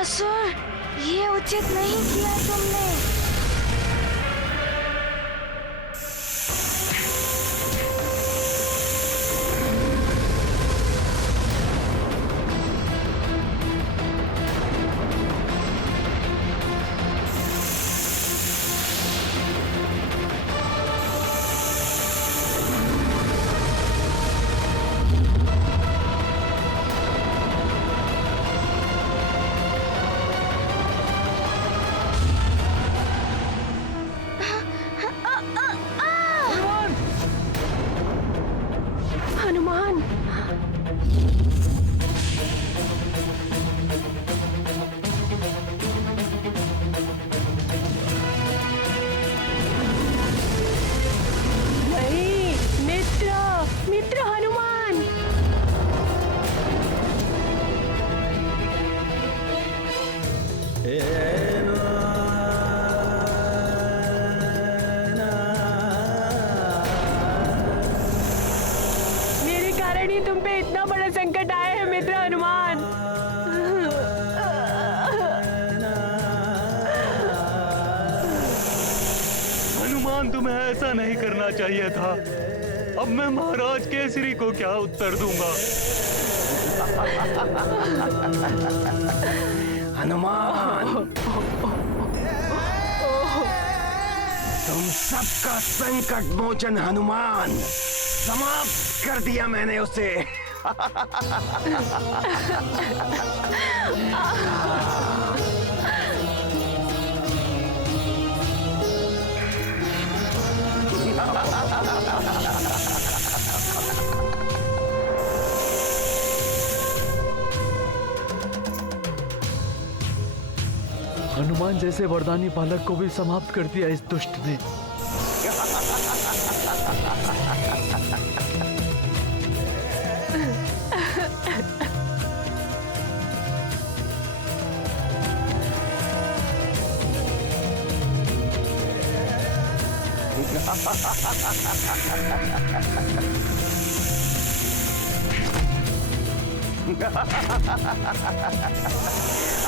मेघासुर, ये उचित नहीं किया तुमने। हनुमान, नहीं, मित्र, मित्र हनुमान। मेरे कारण ही तुम पे इतना बड़ा संकट आया है मित्र हनुमान। हनुमान, तुम्हें ऐसा नहीं करना चाहिए था। अब मैं महाराज केसरी को क्या उत्तर दूंगा? हनुमान, तुम सबका संकट मोचन हनुमान, समाप्त कर दिया मैंने उसे। हनुमान जैसे वरदानी बालक को भी समाप्त कर दिया इस दुष्ट ने।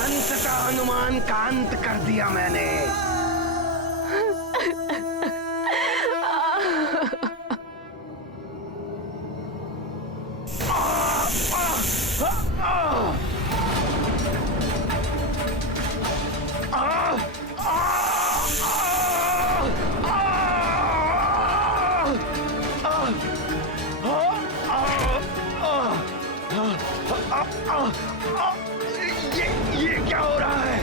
अंततः हनुमान का अंत कर दिया मैंने। ये क्या हो रहा है?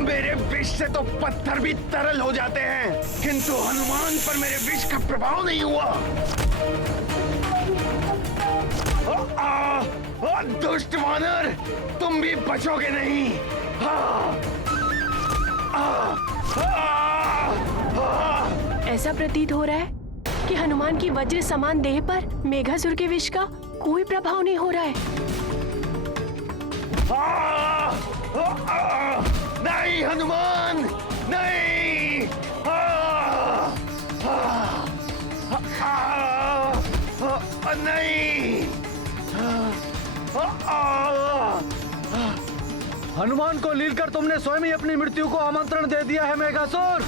मेरे विष से तो पत्थर भी तरल हो जाते हैं, किंतु हनुमान पर मेरे विष का प्रभाव नहीं हुआ। दुष्ट वानर, तुम भी बचोगे नहीं। ऐसा प्रतीत हो रहा है कि हनुमान की वज्र समान देह पर मेघासुर के विष का कोई प्रभाव नहीं हो रहा है। नहीं हनुमान, नहीं। नहीं। हनुमान को लीलकर तुमने स्वयं ही अपनी मृत्यु को आमंत्रण दे दिया है मेघासुर।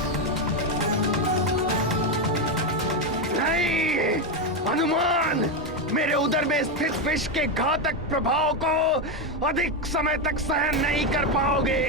नहीं हनुमान, मेरे उदर में स्थित विष के घातक प्रभाव को अधिक समय तक सहन नहीं कर पाओगे।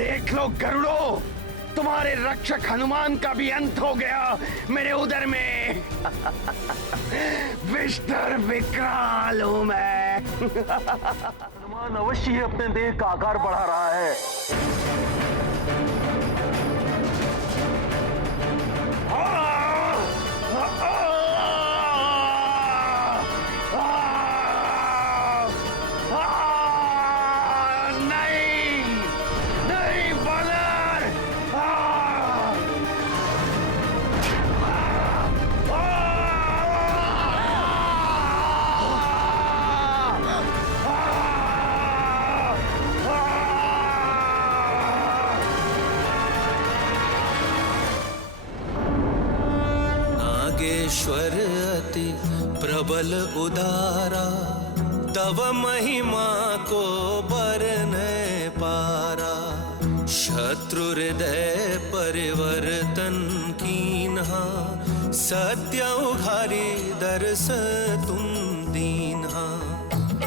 देख लो गरुड़ो, तुम्हारे रक्षक हनुमान का भी अंत हो गया मेरे उदर में। विष्टर विकराल हूं मैं। हनुमान अवश्य ही अपने देह का आकार बढ़ा रहा है। नागेश्वर अति प्रबल उदारा, तव महिमा को बरने पारा। शत्रु हृदय परिवर्तन कीन्हा, सत्य उघारी दर्श तुम दीन्हा।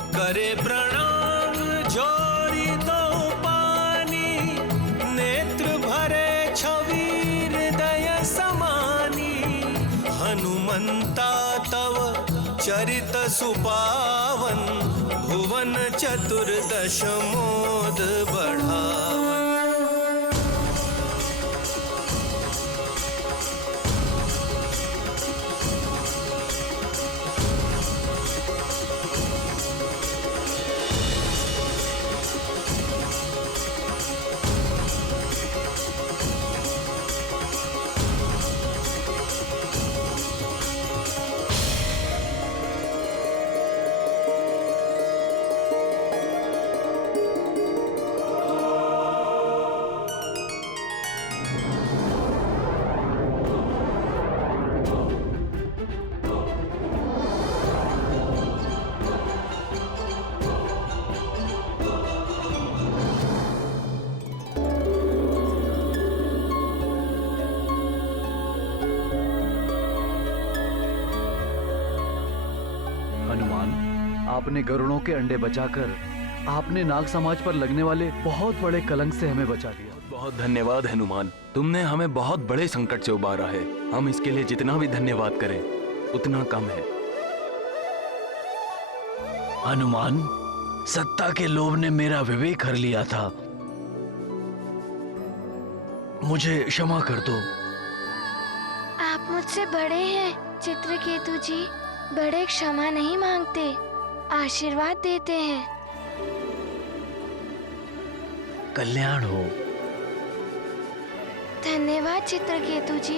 करे प्रणाम जोरी दो पानी, नेत्र भरे छवि हृदय समानी। हनुमंता तव चरित सुपावन, भुवन चतुर्दश मोद बढ़ावन। आपने गरुड़ों के अंडे बचाकर आपने नाग समाज पर लगने वाले बहुत बड़े कलंक से हमें बचा लिया। बहुत धन्यवाद हनुमान, तुमने हमें बहुत बड़े संकट से उबारा है। हम इसके लिए जितना भी धन्यवाद करें उतना कम है। हनुमान, सत्ता के लोभ ने मेरा विवेक हर लिया था, मुझे क्षमा कर दो। आप मुझसे बड़े हैं चित्रकेतु जी, बड़े क्षमा नहीं मांगते, आशीर्वाद देते हैं। कल्याण हो। धन्यवाद चित्रकेतु जी।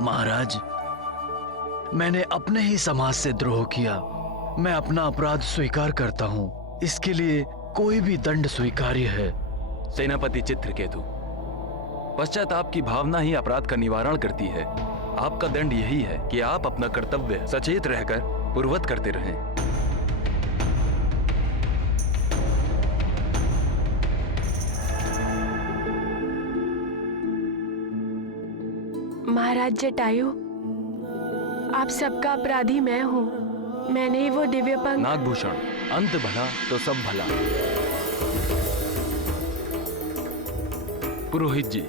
महाराज, मैंने अपने ही समाज से द्रोह किया। मैं अपना अपराध स्वीकार करता हूँ। इसके लिए कोई भी दंड स्वीकार्य है। सेनापति चित्रकेतु, पश्चाताप की भावना ही अपराध का निवारण करती है। आपका दंड यही है कि आप अपना कर्तव्य सचेत रहकर पूर्ववत करते रहें। महाराज जटायु, आप सबका अपराधी मैं हूँ। मैंने वो दिव्य पंख। नागभूषण, अंत भला तो सब भला। पुरोहित जी,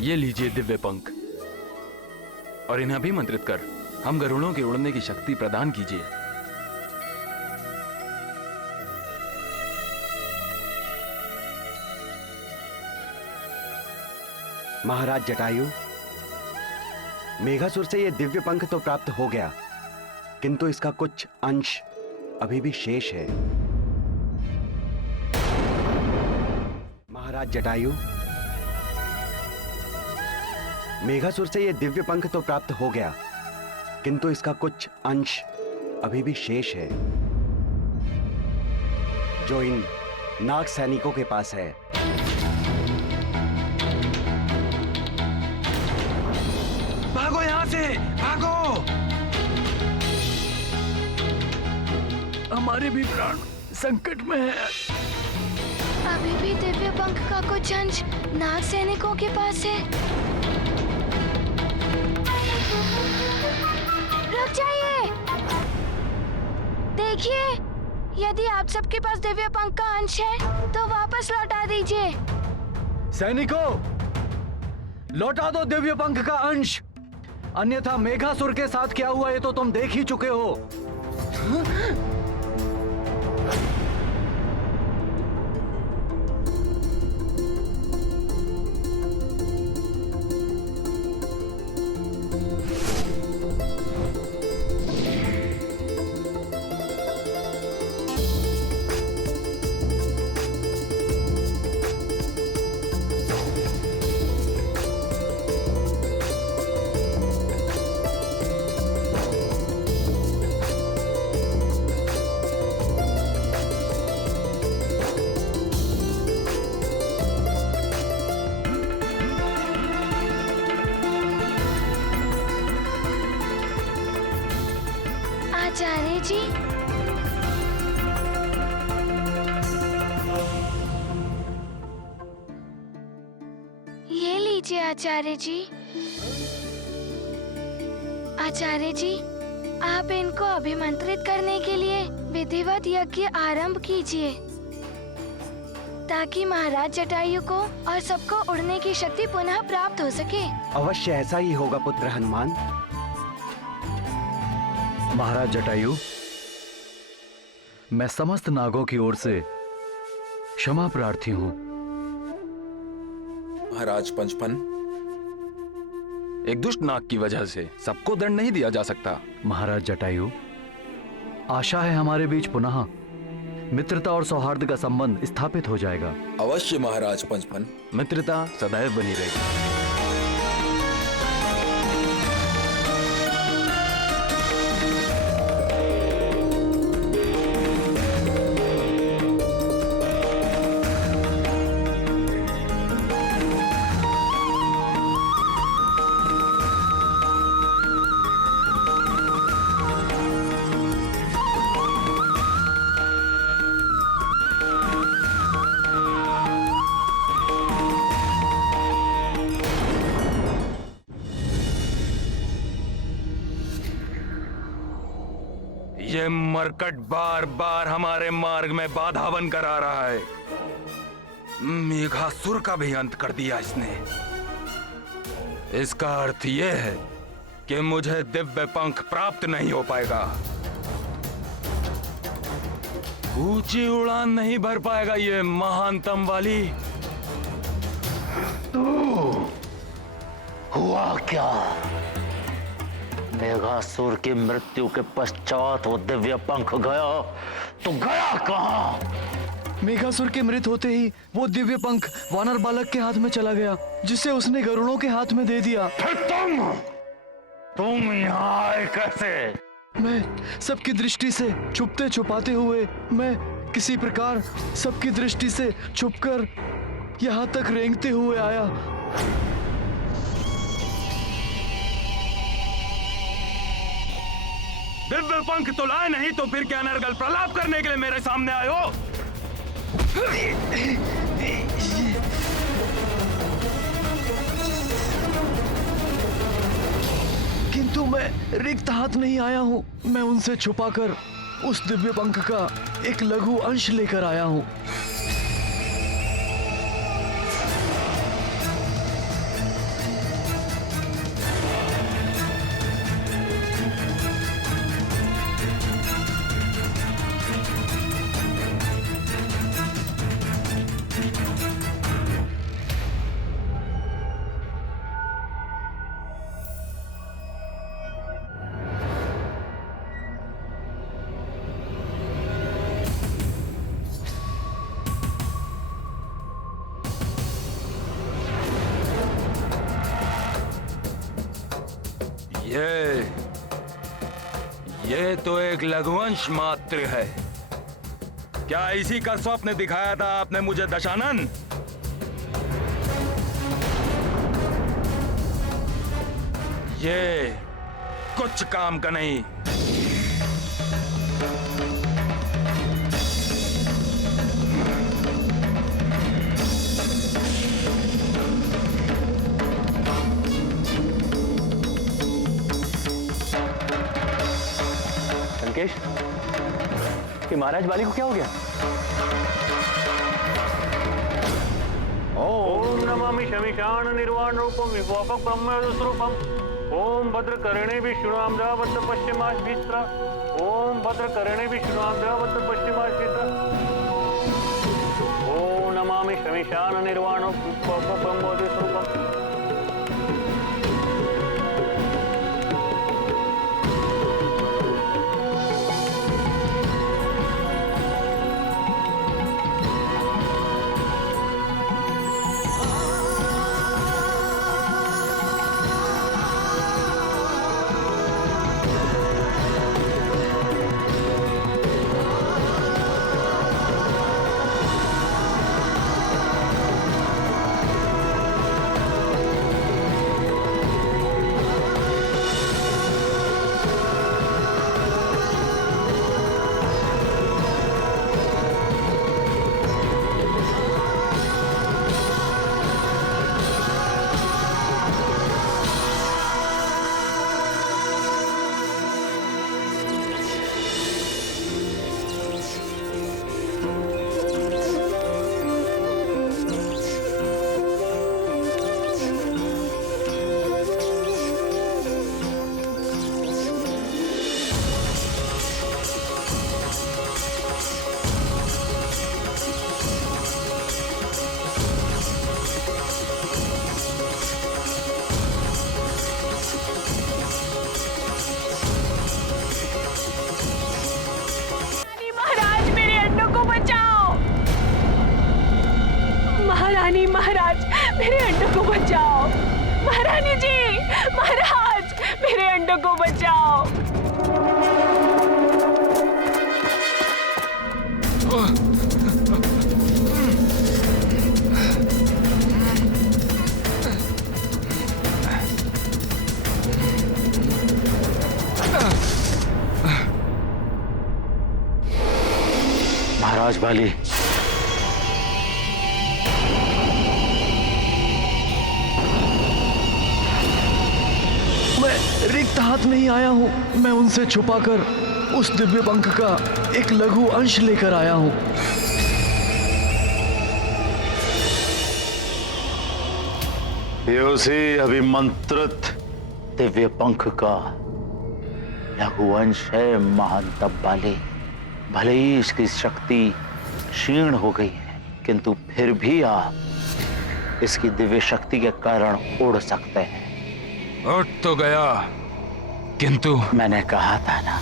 ये लीजिए दिव्य पंख और इन्हें अभिमंत्रित कर हम गरुड़ों के उड़ने की शक्ति प्रदान कीजिए। महाराज जटायु, मेघासुर से यह दिव्य पंख तो प्राप्त हो गया, किंतु इसका कुछ अंश अभी भी शेष है। महाराज जटायु, मेघासुर से यह दिव्य पंख तो प्राप्त हो गया, किंतु इसका कुछ अंश अभी भी शेष है, जो इन नाग सैनिकों के पास है। भागो यहां से, भागो! हमारे भी प्राण संकट में है। अभी भी दिव्य पंख का कुछ अंश नाग सैनिकों के पास है। रुक जाइए, देखिए यदि आप सबके पास दिव्य पंख का अंश है तो वापस लौटा दीजिए। सैनिकों, लौटा दो दिव्य पंख का अंश, अन्यथा मेघासुर के साथ क्या हुआ ये तो तुम देख ही चुके हो। आचार्य जी, ये लीजिए आचार्य जी। आचार्य जी, आप इनको अभिमंत्रित करने के लिए विधिवत यज्ञ आरंभ कीजिए ताकि महाराज जटायु को और सबको उड़ने की शक्ति पुनः प्राप्त हो सके। अवश्य ऐसा ही होगा पुत्र हनुमान। महाराज जटायु, मैं समस्त नागों की ओर से क्षमा प्रार्थी हूँ। महाराज पंचफन, एक दुष्ट नाग की वजह से सबको दंड नहीं दिया जा सकता। महाराज जटायु, आशा है हमारे बीच पुनः मित्रता और सौहार्द का संबंध स्थापित हो जाएगा। अवश्य महाराज पंचफन, मित्रता सदैव बनी रहेगी। ये मरकट बार बार हमारे मार्ग में बाधा बनकर आ रहा है। मेघासुर का भी अंत कर दिया इसने। इसका अर्थ ये है कि मुझे दिव्य पंख प्राप्त नहीं हो पाएगा। ऊंची उड़ान नहीं भर पाएगा ये महानतम वाली। हुआ क्या? मेघासुर की मृत्यु के पश्चात वो दिव्य पंख गया तो गया कहां? मेघासुर के मृत होते ही वो दिव्य पंख वानर बालक के हाथ में चला गया, जिसे उसने गरुड़ों के हाथ में दे दिया। फिर तुम यहाँ आए कैसे? मैं सबकी दृष्टि से छुपते छुपाते हुए, मैं किसी प्रकार सबकी दृष्टि से छुपकर यहाँ तक रेंगते हुए आया। दिव्य पंख तो लाए नहीं तो फिर क्या नरगल प्रलाप करने के लिए मेरे सामने आए हो? किंतु मैं रिक्त हाथ नहीं आया हूँ। मैं उनसे छुपाकर उस दिव्य पंख का एक लघु अंश लेकर आया हूँ। ये तो एक लघुवंश मात्र है। क्या इसी का स्वप्न दिखाया था आपने मुझे दशानन? ये कुछ काम का नहीं। कि महाराज बाली को क्या हो गया? ओम नमामि शमिशान निर्वाण रूपम विवापक ब्रह्म स्वरूपम। ओम भद्रकर्णे विष्णुआम्रावत पश्चिमाश्वित्र। ओम भद्रकर्णे विष्णुआम्रावत पश्चिमाश्वित्र। ओम नमामि शमिशान निर्वाण विवापक ब्रह्म स्वरूपम। महारानी, महाराज मेरे अंडों को बचाओ। महारानी जी, महाराज मेरे अंडों को बचाओ। महाराज बाली, रिक्त हाथ नहीं आया हूँ। मैं उनसे छुपाकर उस दिव्य पंख का एक लघु अंश लेकर आया हूँ। ये उसी अभिमंत्रित दिव्य पंख का लघु अंश है महांतम बाली। भले ही इसकी शक्ति क्षीण हो गई है, किंतु फिर भी आप इसकी दिव्य शक्ति के कारण उड़ सकते हैं। उठ तो गया, किंतु मैंने कहा था ना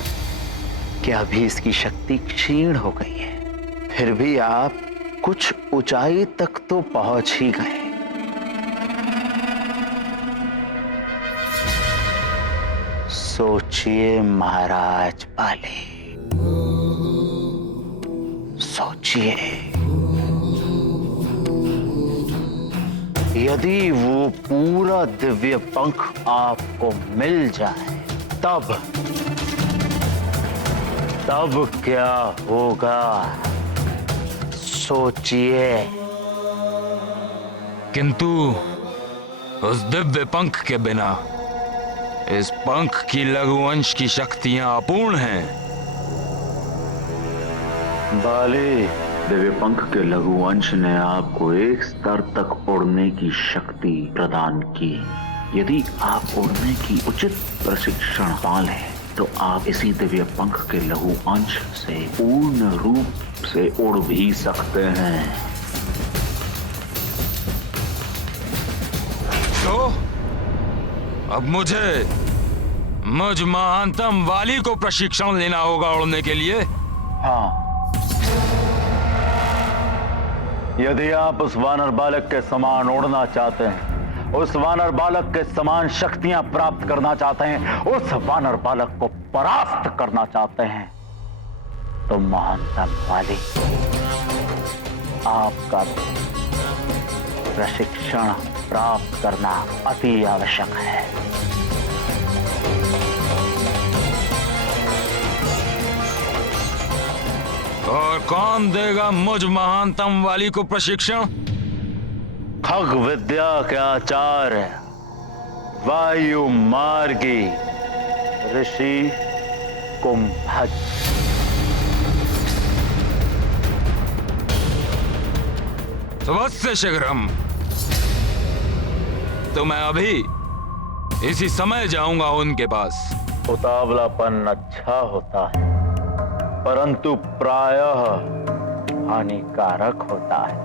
कि अभी इसकी शक्ति क्षीण हो गई है, फिर भी आप कुछ ऊंचाई तक तो पहुंच ही गए। सोचिए महाराज बाली, सोचिए, यदि वो पूरा दिव्य पंख आपको मिल जाए तब क्या होगा? सोचिए। किंतु उस दिव्य पंख के बिना इस पंख की लघु अंश की शक्तियां अपूर्ण हैं। बाली, दिव्य पंख के लघु अंश ने आपको एक स्तर तक उड़ने की शक्ति प्रदान की। यदि आप उड़ने की उचित प्रशिक्षण पा लें तो आप इसी दिव्य पंख के लघु अंश से पूर्ण रूप से उड़ भी सकते हैं। तो अब मुझ महानतम वाली को प्रशिक्षण लेना होगा उड़ने के लिए। हाँ, यदि आप उस वानर बालक के समान उड़ना चाहते हैं, उस वानर बालक के समान शक्तियां प्राप्त करना चाहते हैं, उस वानर बालक को परास्त करना चाहते हैं, तो महानतम वाली आपका प्रशिक्षण प्राप्त करना अति आवश्यक है। और कौन देगा मुझ महानतम वाली को प्रशिक्षण? खग विद्या के आचार्य वायु मार्गी ऋषि कुंभज। स्वस्य शीघ्रम। तो मैं अभी इसी समय जाऊंगा उनके पास। उतावलापन अच्छा होता है, परंतु प्रायः हानिकारक होता है।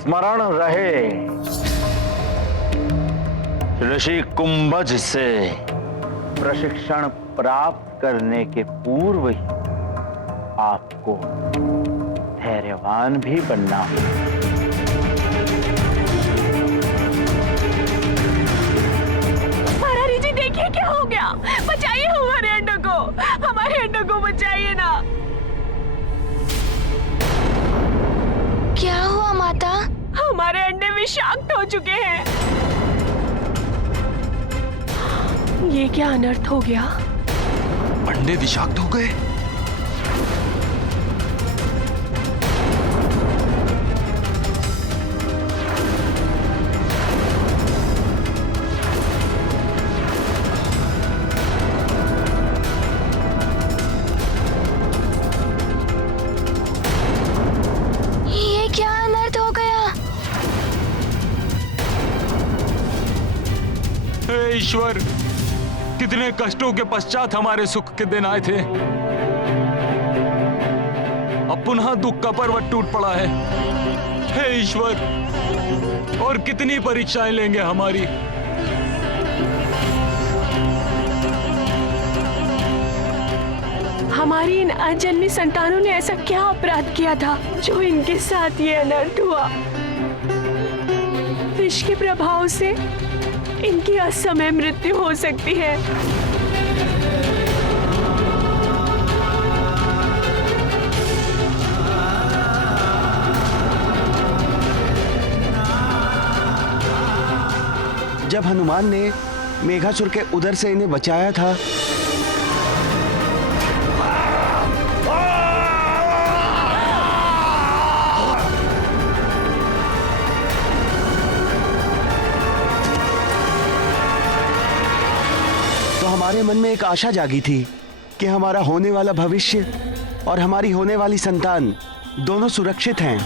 स्मरण रहे, ऋषि कुंभज से प्रशिक्षण प्राप्त करने के पूर्व ही आपको धैर्यवान भी बनना है। महारानी जी देखिए क्या हो गया, बचाइए हमारे अंडों को, हमारे अंडों को बचाइए ना। क्या हुआ माता? हमारे अंडे विषाक्त हो चुके हैं। ये क्या अनर्थ हो गया? अंडे विषाक्त हो गए? ये क्या अनर्थ हो गया? हे ईश्वर, कितने कष्टों के पश्चात हमारे सुख के दिन आए थे। अब पुनः दुख का पर्वत टूट पड़ा है। हे ईश्वर, और कितनी परीक्षाएं लेंगे हमारी। हमारी इन अजन्मी संतानों ने ऐसा क्या अपराध किया था जो इनके साथ ये अनर्थ हुआ? विष के प्रभाव से इनकी असमय मृत्यु हो सकती है। जब हनुमान ने मेघासुर के उदर से इन्हें बचाया था, तो हमारे मन में एक आशा जागी थी कि हमारा होने वाला भविष्य और हमारी होने वाली संतान दोनों सुरक्षित हैं।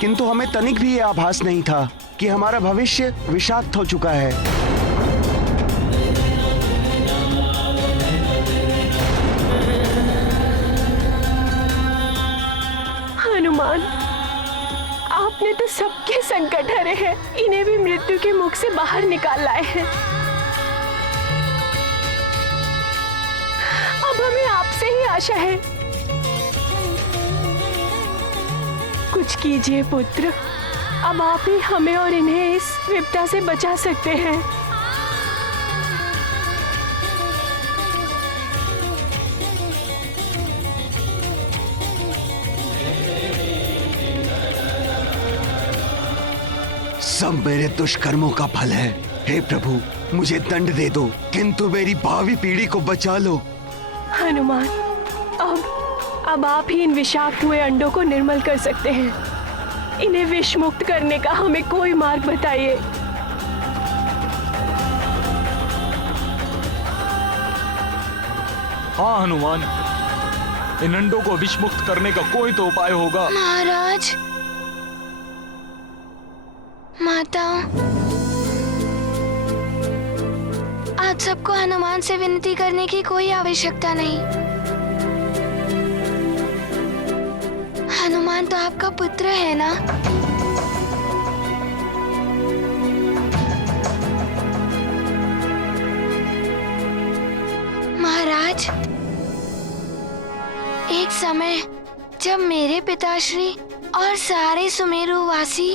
किंतु हमें तनिक भी यह आभास नहीं था कि हमारा भविष्य विषाक्त हो चुका है। हनुमान, आपने तो सबके संकट हरे हैं, इन्हें भी मृत्यु के मुख से बाहर निकाल लाए हैं। अब हमें आपसे ही आशा है। कुछ कीजिए पुत्र, अब आप ही हमें और इन्हें इस विपदा से बचा सकते हैं। सब मेरे दुष्कर्मों का फल है। हे प्रभु, मुझे दंड दे दो, किंतु मेरी भावी पीढ़ी को बचा लो। हनुमान, अब आप ही इन विषाक्त हुए अंडों को निर्मल कर सकते हैं। इन्हें विष मुक्त करने का हमें कोई मार्ग बताइए। हाँ हनुमान, इन अंडों को विष मुक्त करने का कोई तो उपाय होगा। महाराज, माता, आप सबको हनुमान से विनती करने की कोई आवश्यकता नहीं। हनुमान तो आपका पुत्र है ना? महाराज, एक समय जब मेरे पिताश्री और सारे सुमेरु वासी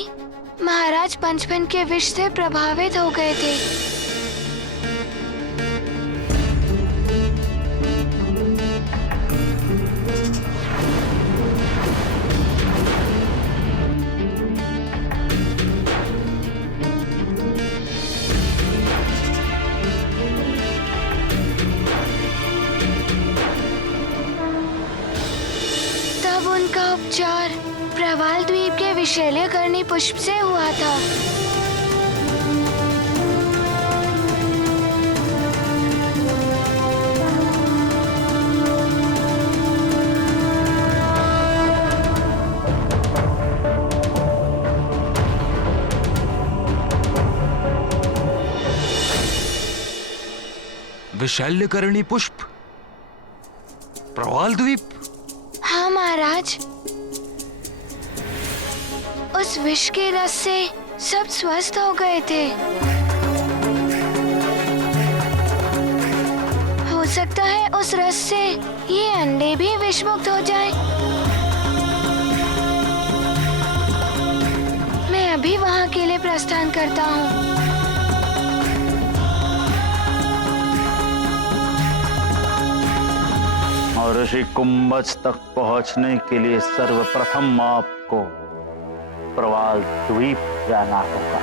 महाराज पंचपन के विष से प्रभावित हो गए थे। तब उनका उपचार प्रवाल द्वीप के विशैल्यकर्णी पुष्प से हुआ था। विशैल्यकरणी पुष्प, प्रवाल द्वीप। हाँ महाराज, उस विष के रस से सब स्वस्थ हो गए थे। हो सकता है उस रस से ये अंडे भी विषमुक्त हो जाएं। मैं अभी वहाँ के लिए प्रस्थान करता हूँ। और ऋषि कुंभज तक पहुंचने के लिए सर्वप्रथम आपको प्रवाल द्वीप जाना होगा।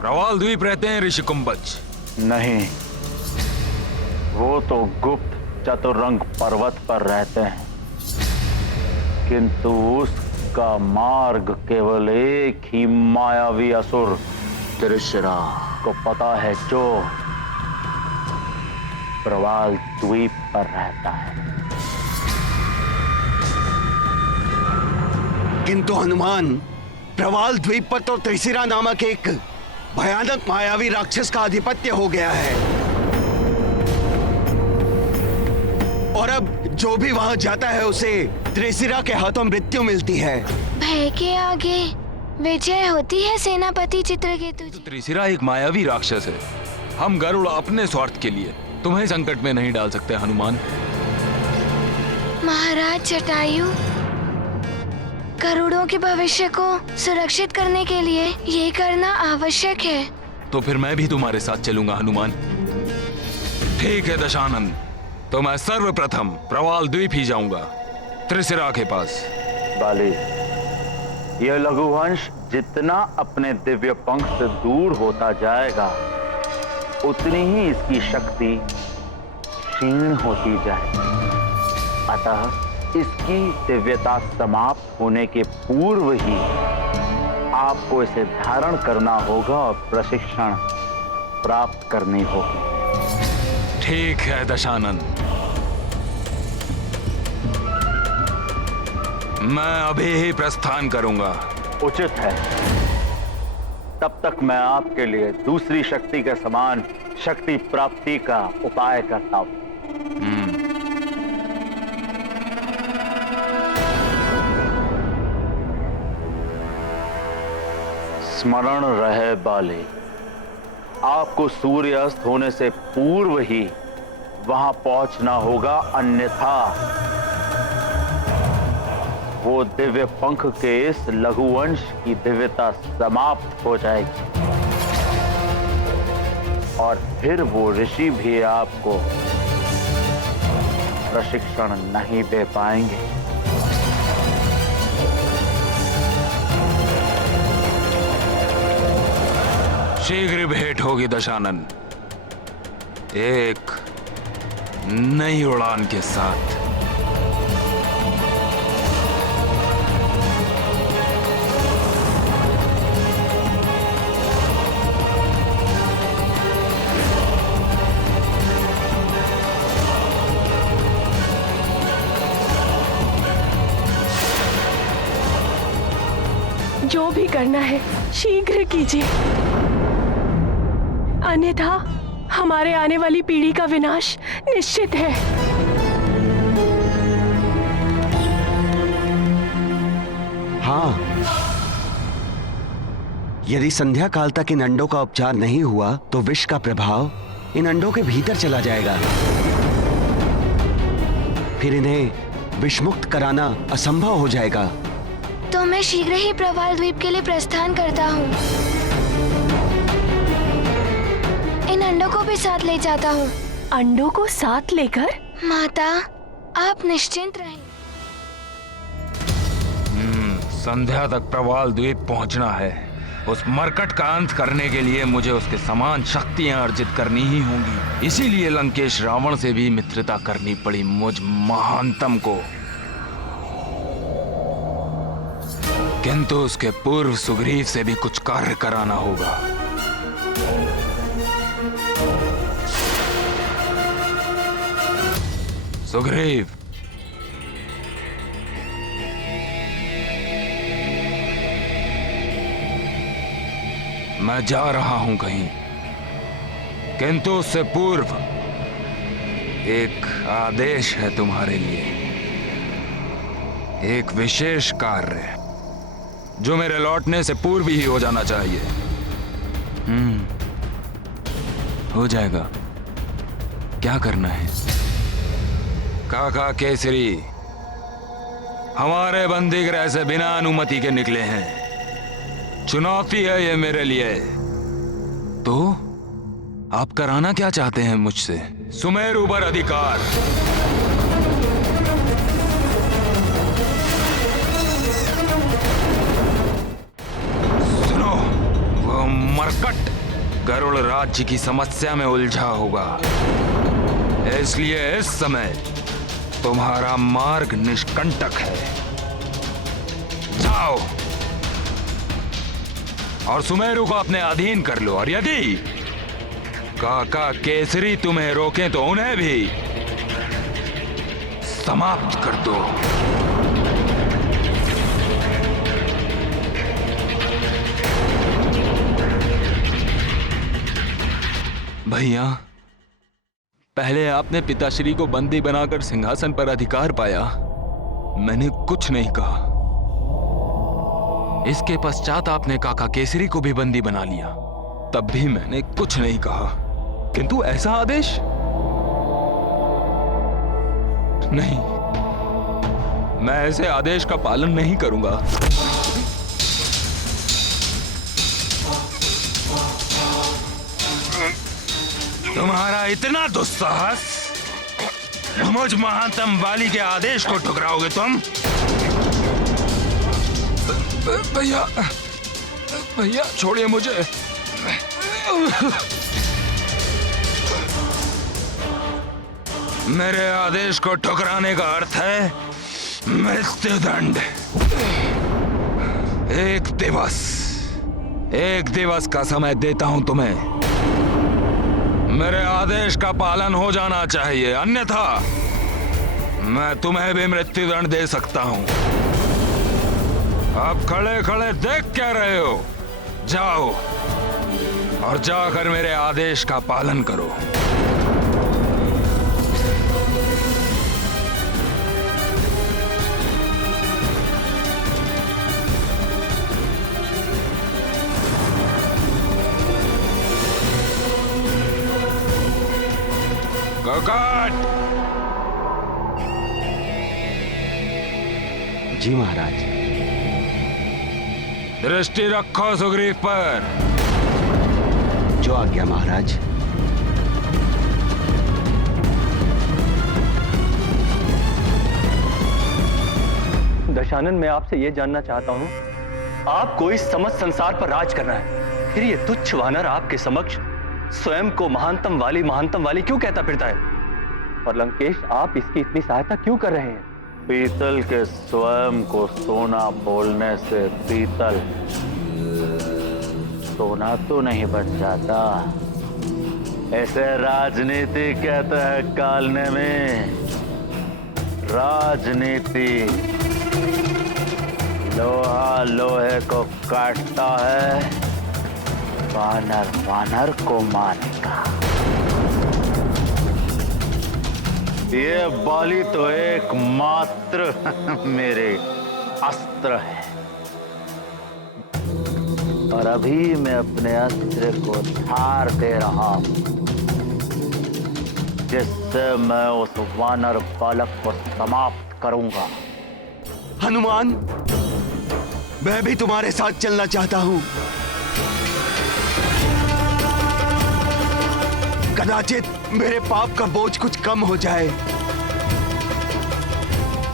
प्रवाल द्वीप रहते हैं ऋषि कुंभज? नहीं, वो तो गुप्त चतुरंग पर्वत पर रहते हैं, किंतु उसका मार्ग केवल एक ही मायावी असुर त्रिशिरा को पता है, जो प्रवाल द्वीप पर रहता है। किंतु हनुमान, प्रवाल द्वीप पर तो त्रिशिरा नामक एक भयानक मायावी राक्षस का आधिपत्य हो गया है, और अब जो भी वहां जाता है उसे त्रिशिरा के हाथों मृत्यु मिलती है। भय के आगे विजय होती है सेनापति चित्रकेतु जी। त्रिशिरा एक मायावी राक्षस है। हम गरुड़ अपने स्वार्थ के लिए तुम्हें संकट में नहीं डाल सकते हनुमान। महाराज जटायु, गरुड़ों के भविष्य को सुरक्षित करने के लिए ये करना आवश्यक है। तो फिर मैं भी तुम्हारे साथ चलूंगा हनुमान। ठीक है दशानन, तो मैं सर्वप्रथम प्रवाल द्वीप ही जाऊंगा, त्रिशिरा के पास। बाली, यह लघुवंश जितना अपने दिव्य पंख से दूर होता जाएगा, उतनी ही इसकी शक्ति क्षीण होती जाएगी। अतः इसकी दिव्यता समाप्त होने के पूर्व ही आपको इसे धारण करना होगा और प्रशिक्षण प्राप्त करनी होगी। ठीक है दशानन, मैं अभी ही प्रस्थान करूंगा। उचित है। तब तक मैं आपके लिए दूसरी शक्ति के समान शक्ति प्राप्ति का उपाय करता हूं। स्मरण रहे बाले, आपको सूर्यास्त होने से पूर्व ही वहां पहुंचना होगा, अन्यथा वो दिव्य पंख के इस लघुवंश की दिव्यता समाप्त हो जाएगी और फिर वो ऋषि भी आपको प्रशिक्षण नहीं दे पाएंगे। शीघ्र भेंट होगी दशानन, एक नई उड़ान के साथ। जो भी करना है शीघ्र कीजिए, अन्यथा हमारे आने वाली पीढ़ी का विनाश निश्चित है। हाँ, यदि संध्या काल तक इन अंडों का उपचार नहीं हुआ तो विष का प्रभाव इन अंडों के भीतर चला जाएगा। फिर इन्हें विषमुक्त कराना असंभव हो जाएगा। तो मैं शीघ्र ही प्रवाल द्वीप के लिए प्रस्थान करता हूँ। इन अंडों को भी साथ ले जाता हूँ। अंडों को साथ लेकर? माता, आप निश्चिंत रहें। संध्या तक प्रवाल द्वीप पहुंचना है। उस मरकट का अंत करने के लिए मुझे उसके समान शक्तियां अर्जित करनी ही होंगी। इसीलिए लंकेश रावण से भी मित्रता करनी पड़ी मुझ महानतम को। किंतु उसके पूर्व सुग्रीव से भी कुछ कार्य कराना होगा। सुग्रीव, मैं जा रहा हूं कहीं, किंतु उससे पूर्व एक आदेश है तुम्हारे लिए, एक विशेष कार्य जो मेरे लौटने से पूर्व ही हो जाना चाहिए। हो जाएगा। क्या करना है? काका केसरी हमारे बंदी गृह से बिना अनुमति के निकले हैं। चुनौती है ये मेरे लिए। तो आप कराना क्या चाहते हैं मुझसे? सुमेरु पर अधिकार। सुनो, वो मरकट गरुड़ राज्य की समस्या में उलझा होगा, इसलिए इस समय तुम्हारा मार्ग निष्कंटक है। जाओ और सुमेरु को अपने अधीन कर लो, और यदि काका केसरी तुम्हें रोकें तो उन्हें भी समाप्त कर दो। भैया, पहले आपने पिताश्री को बंदी बनाकर सिंहासन पर अधिकार पाया, मैंने कुछ नहीं कहा। इसके पश्चात आपने काका केसरी को भी बंदी बना लिया, तब भी मैंने कुछ नहीं कहा। किंतु ऐसा आदेश नहीं, मैं ऐसे आदेश का पालन नहीं करूंगा। तुम्हारा इतना दुस्साहस, मुझ महानतम वाली के आदेश को ठुकराओगे तुम? भैया, भैया छोड़िए मुझे। मेरे आदेश को ठुकराने का अर्थ है मृत्युदंड। एक दिवस का समय देता हूं तुम्हें। मेरे आदेश का पालन हो जाना चाहिए, अन्यथा मैं तुम्हें भी मृत्युदंड दे सकता हूं। आप खड़े खड़े देख क्या रहे हो? जाओ और जाकर मेरे आदेश का पालन करो। काट। जी महाराज। दृष्टि रखो सुग्रीव पर। जो आज्ञा महाराज। दशानन, मैं आपसे यह जानना चाहता हूं, आपको इस समस्त संसार पर राज करना है, फिर ये तुच्छ वानर आपके समक्ष स्वयं को महानतम वाली क्यों कहता फिरता है? और लंकेश, आप इसकी इतनी सहायता क्यों कर रहे हैं? पीतल के स्वयं को सोना बोलने से पीतल सोना तो नहीं बन जाता। ऐसे राजनीति कहते हैं कालने में। राजनीति लोहा लोहे को काटता है, वानर वानर को मारेगा। ये बाली तो एकमात्र मेरे अस्त्र है, और अभी मैं अपने अस्त्र को धार दे रहा हूं, जिससे मैं उस वानर बालक को समाप्त करूंगा। हनुमान, मैं भी तुम्हारे साथ चलना चाहता हूं। कदाचित मेरे पाप का बोझ कुछ कम हो जाए।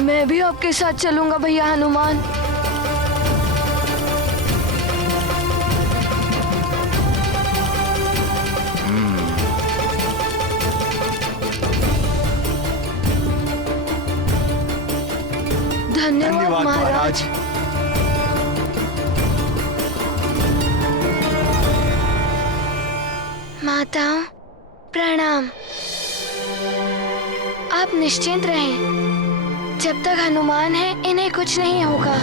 मैं भी आपके साथ चलूंगा भैया हनुमान। धन्यवाद महाराज। माताओं प्रणाम। आप निश्चिंत रहें, जब तक हनुमान है इन्हें कुछ नहीं होगा।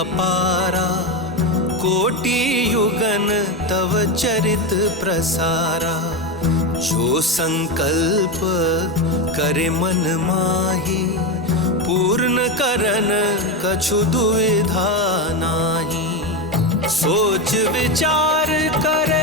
अपारा, कोटि युगन तव चरित प्रसारा। जो संकल्प करे मन माही, पूर्ण करन कछु दुविधा नाही। सोच विचार करे